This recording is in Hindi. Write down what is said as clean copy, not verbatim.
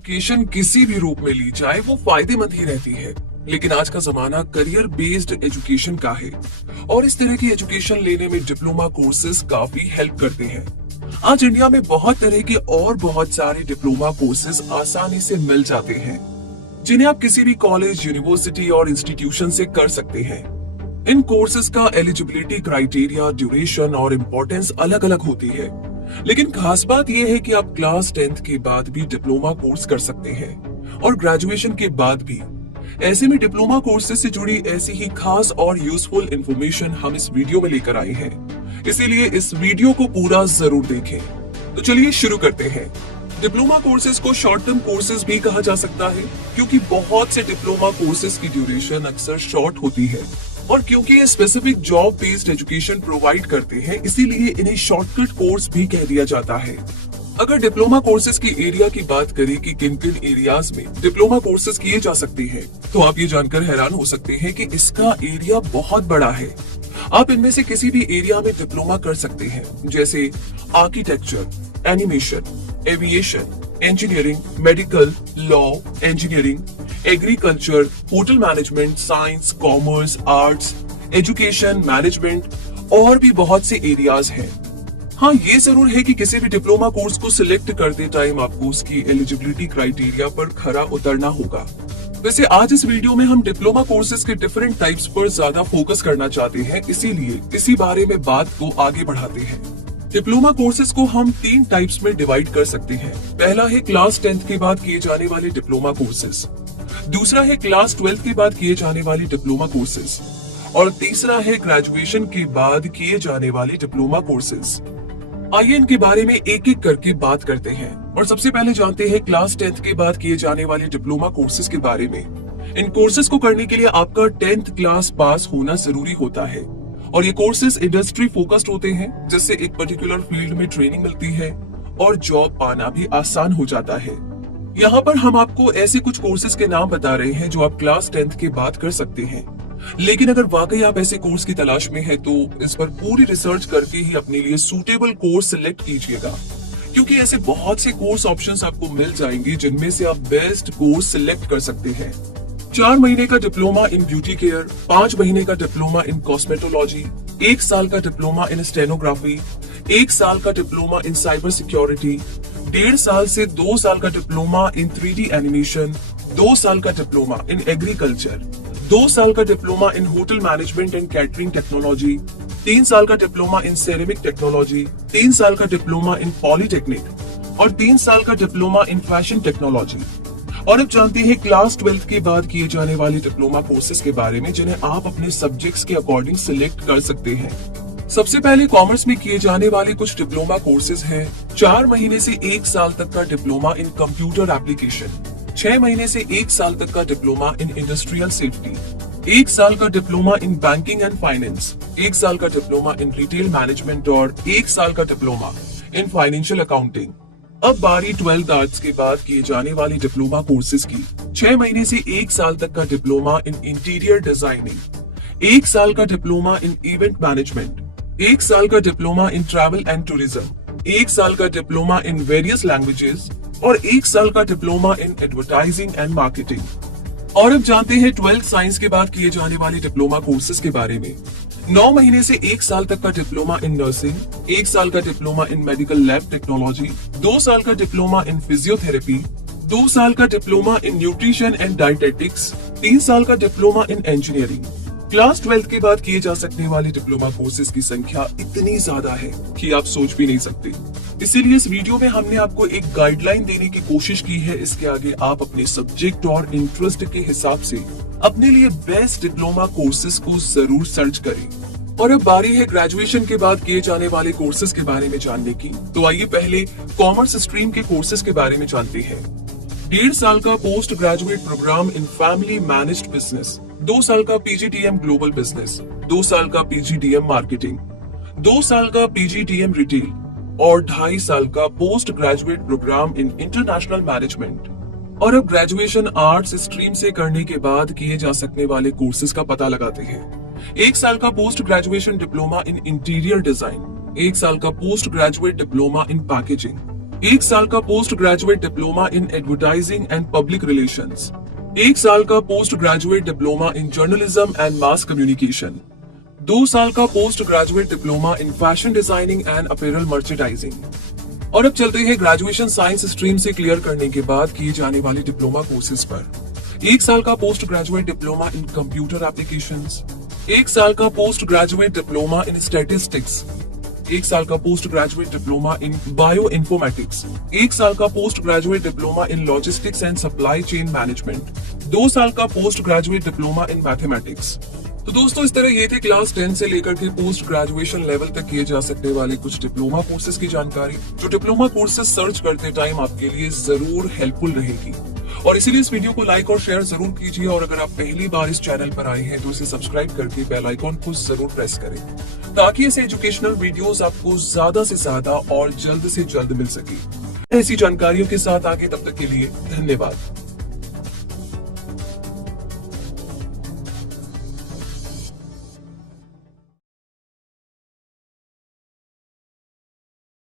एजुकेशन किसी भी रूप में ली जाए वो फायदेमंद ही रहती है, लेकिन आज का जमाना करियर बेस्ड एजुकेशन का है और इस तरह की एजुकेशन लेने में डिप्लोमा कोर्सेज काफी हेल्प करते हैं। आज इंडिया में बहुत तरह के और बहुत सारे डिप्लोमा कोर्सेज आसानी से मिल जाते हैं, जिन्हें आप किसी भी कॉलेज, यूनिवर्सिटी और इंस्टीट्यूशन से कर सकते हैं। इन कोर्सेज का एलिजिबिलिटी क्राइटेरिया, ड्यूरेशन और इम्पोर्टेंस अलग अलग होती है, लेकिन खास बात यह है कि आप क्लास 10th के बाद भी डिप्लोमा कोर्स कर सकते हैं और ग्रेजुएशन के बाद भी। ऐसे में डिप्लोमा कोर्सेज से जुड़ी ऐसी ही खास और यूजफुल इंफॉर्मेशन हम इस वीडियो में लेकर आए हैं, इसीलिए इस वीडियो को पूरा जरूर देखें। तो चलिए शुरू करते हैं। डिप्लोमा कोर्सेज को शॉर्ट टर्म कोर्सेज भी कहा जा सकता है, क्योंकि बहुत से डिप्लोमा कोर्सेज की ड्यूरेशन अक्सर शॉर्ट होती है और क्योंकि ये specific job based education provide करते हैं, इसीलिए इन्हें शॉर्टकट कोर्स भी कह दिया जाता है। अगर डिप्लोमा कोर्सेज की एरिया की बात करें कि किन किन एरियाज में डिप्लोमा कोर्सेज किए जा सकते हैं, तो आप ये जानकर हैरान हो सकते हैं कि इसका एरिया बहुत बड़ा है। आप इनमें से किसी भी एरिया में डिप्लोमा कर सकते हैं, जैसे architecture, animation, aviation, engineering, medical, law, engineering, agriculture, hotel management, science, commerce, arts, education, management और भी बहुत से एरियाज हैं। हाँ, ये जरूर है कि किसी भी डिप्लोमा कोर्स को सिलेक्ट करते टाइम आपको उसकी एलिजिबिलिटी क्राइटेरिया पर खरा उतरना होगा। वैसे आज इस वीडियो में हम डिप्लोमा कोर्सेज के डिफरेंट टाइप्स पर ज्यादा फोकस करना चाहते हैं, इसीलिए इसी बारे में बात को आगे बढ़ाते हैं। डिप्लोमा कोर्सेज को हम 3 टाइप्स में डिवाइड कर सकते हैं। पहला है क्लास 10th के बाद किए जाने वाले डिप्लोमा कोर्सेज, दूसरा है क्लास 12th के बाद किए जाने वाले डिप्लोमा कोर्सेज और तीसरा है ग्रेजुएशन के बाद किए जाने वाले डिप्लोमा कोर्सेज। आइए इनके बारे में एक एक करके बात करते हैं और सबसे पहले जानते हैं क्लास 10th के बाद किए जाने वाले डिप्लोमा कोर्सेज के बारे में। इन कोर्सेज को करने के लिए आपका 10th क्लास पास होना जरूरी होता है और ये कोर्सेज इंडस्ट्री फोकस्ड होते हैं, जिससे एक पर्टिकुलर फील्ड में ट्रेनिंग मिलती है और जॉब पाना भी आसान हो जाता है। यहाँ पर हम आपको ऐसे कुछ कोर्सेज के नाम बता रहे हैं जो आप क्लास 10th के बाद कर सकते हैं, लेकिन अगर वाकई आप ऐसे कोर्स की तलाश में हैं, तो इस पर पूरी रिसर्च करके ही अपने लिए सूटेबल कोर्स सिलेक्ट कीजिएगा, क्योंकि ऐसे बहुत से कोर्स ऑप्शंस आपको मिल जाएंगे जिनमें से आप बेस्ट कोर्स सिलेक्ट कर सकते हैं। 4 महीने का डिप्लोमा इन ब्यूटी केयर, 5 महीने का डिप्लोमा इन कॉस्मेटोलॉजी, 1 साल का डिप्लोमा इन स्टेनोग्राफी, 1 साल का डिप्लोमा इन साइबर सिक्योरिटी, 1.5 साल से 2 साल का डिप्लोमा इन 3D एनिमेशन, 2 साल का डिप्लोमा इन एग्रीकल्चर, 2 साल का diploma in hotel management and catering technology, 3 साल का डिप्लोमा इन सेरेमिक टेक्नोलॉजी, 3 साल का डिप्लोमा इन पॉलिटेक्निक और 3 साल का डिप्लोमा इन फैशन टेक्नोलॉजी। और अब जानते हैं क्लास 12th के बाद किए जाने वाले डिप्लोमा कोर्सेज के बारे में, जिन्हें आप अपने सब्जेक्ट्स के अकॉर्डिंग सिलेक्ट कर सकते हैं। सबसे पहले कॉमर्स में किए जाने वाले कुछ डिप्लोमा कोर्सेज हैं। 4 महीने से 1 साल तक का डिप्लोमा इन कंप्यूटर एप्लीकेशन, 6 महीने से 1 साल तक का डिप्लोमा इन इंडस्ट्रियल सेफ्टी, 1 साल का diploma in banking and finance, 1 साल का डिप्लोमा इन रिटेल मैनेजमेंट और 1 साल का डिप्लोमा इन फाइनेंशियल अकाउंटिंग। अब बारी 12th आर्ट्स के बाद किए जाने वाले डिप्लोमा कोर्सेज की। 6 महीने से 1 साल तक का डिप्लोमा इन इंटीरियर डिजाइनिंग, 1 साल का डिप्लोमा इन इवेंट मैनेजमेंट, 1 साल का diploma in travel and tourism, 1 साल का डिप्लोमा इन वेरियस लैंग्वेजेस और 1 साल का diploma in advertising and marketing. और अब जानते हैं 12th साइंस के बाद किए जाने वाले डिप्लोमा कोर्सेज के बारे में। 9 महीने से 1 साल तक का डिप्लोमा इन नर्सिंग, 1 साल का diploma in medical lab technology, 2 साल का डिप्लोमा इन फिजियोथेरेपी, 2 साल का diploma in nutrition and dietetics, 3 साल का diploma in engineering. Class 12th के बाद किए जा सकने वाले डिप्लोमा कोर्सेज की संख्या इतनी ज्यादा है कि आप सोच भी नहीं सकते। इसीलिए इस वीडियो में हमने आपको एक गाइडलाइन देने की कोशिश की है। इसके आगे आप अपने सब्जेक्ट और इंटरेस्ट के हिसाब से अपने लिए बेस्ट डिप्लोमा कोर्सेज को जरूर सर्च करें। और अब बारी है ग्रेजुएशन के बाद किए जाने वाले कोर्सेज के बारे में जानने की। तो आइए पहले कॉमर्स स्ट्रीम के कोर्सेज के बारे में जानते हैं। 1.5 साल का post graduate programme in family managed business, 2 साल का PGDM ग्लोबल बिजनेस, 2 साल का PGDM मार्केटिंग, 2 साल का PGDM रिटेल और 2.5 साल का post graduate programme in international management. और अब ग्रेजुएशन आर्ट्स स्ट्रीम से करने के बाद किए जा सकने वाले कोर्सेज का पता लगाते हैं। 1 साल का post graduation diploma in interior design, 1 साल का post graduate diploma in packaging, 1 साल का post graduate diploma in advertising and public relations, 1 साल का post graduate diploma in journalism and mass communication, 2 साल का post graduate diploma in fashion designing and apparel merchandising. और अब चलते हैं ग्रेजुएशन साइंस स्ट्रीम से क्लियर करने के बाद किए जाने वाले डिप्लोमा कोर्सेज पर। 1 साल का post graduate diploma in computer applications, 1 साल का post graduate diploma in statistics, 1 साल का post graduate diploma in bio informatics, 1 साल का post graduate diploma in logistics and supply chain management, 2 साल का post graduate diploma in mathematics. तो दोस्तों, इस तरह ये थे क्लास 10 से लेकर के पोस्ट ग्रेजुएशन लेवल तक किए जा सकने वाले कुछ डिप्लोमा कोर्सेज की जानकारी, जो डिप्लोमा कोर्सेज सर्च करते टाइम आपके लिए जरूर हेल्पफुल रहेगी। और इसीलिए इस वीडियो को लाइक और शेयर जरूर कीजिए, और अगर आप पहली बार इस चैनल पर आए हैं तो इसे सब्सक्राइब करके बेल आइकॉन को जरूर प्रेस करें, ताकि ऐसे एजुकेशनल वीडियोस आपको ज्यादा से ज्यादा और जल्द से जल्द मिल सके। ऐसी जानकारियों के साथ आगे, तब तक के लिए धन्यवाद।